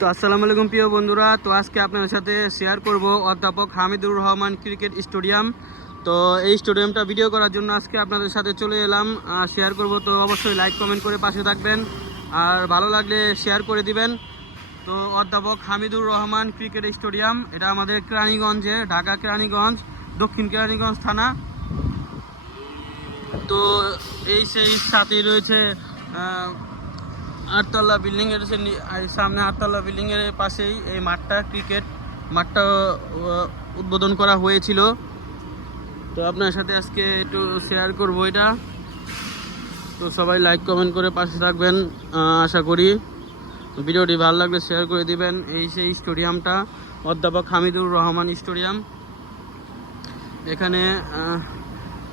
তো আসসালামু আলাইকুম প্রিয় বন্ধুরা, তো আজকে আপনাদের সাথে শেয়ার করব অধ্যাপক হামিদুর রহমান ক্রিকেট স্টেডিয়াম। তো এই স্টেডিয়ামটা ভিডিও করার জন্য আজকে আপনাদের সাথে চলে এলাম শেয়ার করব। তো অবশ্যই লাইক কমেন্ট করে পাশে থাকবেন, আর ভালো লাগলে শেয়ার করে দিবেন। তো অধ্যাপক হামিদুর রহমান ক্রিকেট স্টেডিয়াম, এটা আমাদের কেরানীগঞ্জে, ঢাকা কেরানীগঞ্জ, দক্ষিণ কেরানীগঞ্জ থানা। তো এই সেই সাথেই রয়েছে আটতলা বিল্ডিং এর সামনে আটতলা বিল্ডিং এর পাশেই এই মাঠটা, ক্রিকেট মাঠটা উদ্বোধন করা হয়েছিল। তো আপনার সাথে আজকে একটু শেয়ার করব এটা। তো সবাই লাইক কমেন্ট করে পাশে থাকবেন আশা করি। ভিডিওটি ভালো লাগলে শেয়ার করে দিবেন। এই সেই স্টেডিয়ামটা, অধ্যাপক হামিদুর রহমান স্টেডিয়াম। এখানে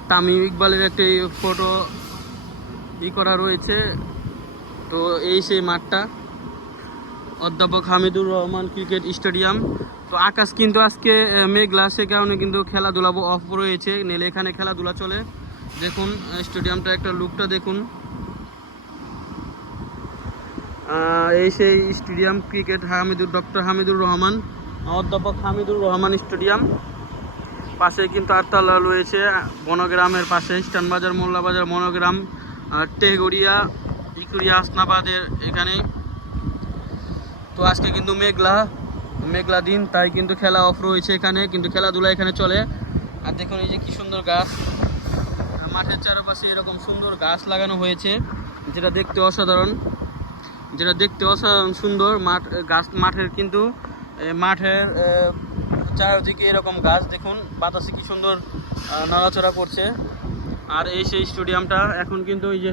তামিম ইকবালের একটি ফটো ই করা রয়েছে। তো এই সেই মাঠটা। অধ্যাপক হামিদুর রহমান ক্রিকেট স্টেডিয়াম। তো আকাশ কিন্তু আজকে মেঘলা, সে কারণে কিন্তু খেলাধুলা অফ রয়েছে। নেলে এখানে খেলাধুলা চলে। দেখুন স্টেডিয়ামটা একটা লুকটা দেখুন। এই সেই stadium cricket Hamidur, doctor Hamidur Rahman, অধ্যাপক হামিদুর রহমান স্টেডিয়াম। পাশে কিন্তু আটতলা রয়েছে, বনগ্রামের পাশে স্টান বাজার মোল্লা বাজার মনোগ্রাম আর টেহগড়িয়া ইকুরিয়া আসনাবাদের এখানে তো আজকে কিন্তু মেঘলা মেঘলা দিন, তাই কিন্তু খেলা অফ রয়েছে এখানে, কিন্তু খেলাধুলা এখানে চলে। আর দেখুন এই যে কি সুন্দর গাছ। মাঠের চারপাশে এরকম সুন্দর গাছ লাগানো হয়েছে, যেটা দেখতে অসাধারণ। যেটা দেখতে অসাধারণ সুন্দর। মাঠ, গাছ, মাঠের কিন্তু মাঠের চারদিকে এরকম গাছ। দেখুন, বাতাসে কি সুন্দর নড়াচড়া করছে। আর এই সেই স্টেডিয়ামটা, এখন কিন্তু ওই যে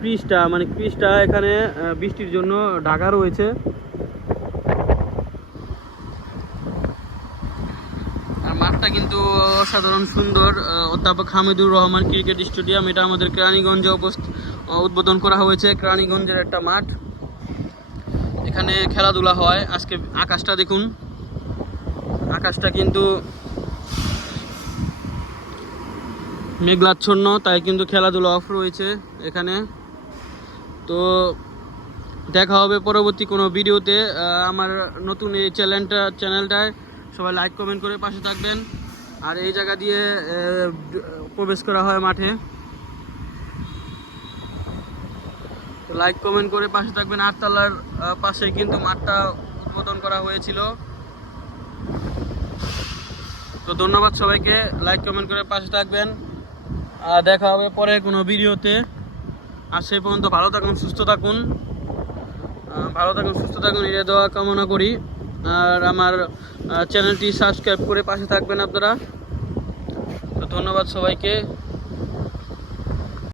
পিচটা মানে পিচটা এখানে বৃষ্টির জন্য ঢাকা রয়েছে। আর মাঠটা কিন্তু অসাধারণ সুন্দর। অধ্যাপক হামিদুর রহমান ক্রিকেট স্টেডিয়াম, এটা আমাদের কেরানীগঞ্জে অবস্থ উদ্বোধন করা হয়েছে, কেরানীগঞ্জের একটা মাঠ। এখানে খেলাধুলা হয়। আজকে আকাশটা দেখুন। আকাশটা কিন্তু মেঘলাচ্ছন্ন, তাই কিন্তু খেলাধুলা অফ রয়েছে এখানে। তো দেখা হবে পরবর্তী কোনো ভিডিওতে। আমার নতুন এই চ্যানেলটা, চ্যানেলটায় সবাই লাইক কমেন্ট করে পাশে থাকবেন। আর এই জায়গা দিয়ে প্রবেশ করা হয় মাঠে। লাইক কমেন্ট করে পাশে থাকবেন। আটতলার পাশে কিন্তু মাঠটা উদ্বোধন করা হয়েছিল। তো ধন্যবাদ সবাইকে। লাইক কমেন্ট করে পাশে থাকবেন। দেখা হবে পরে কোনো ভিডিওতে। আর সেই পর্যন্ত ভালো থাকুন, সুস্থ থাকুন। ভালো থাকুন, সুস্থ থাকুন এড়িয়ে দেওয়া কামনা করি। আর আমার চ্যানেলটি সাবস্ক্রাইব করে পাশে থাকবেন আপনারা। তো ধন্যবাদ সবাইকে।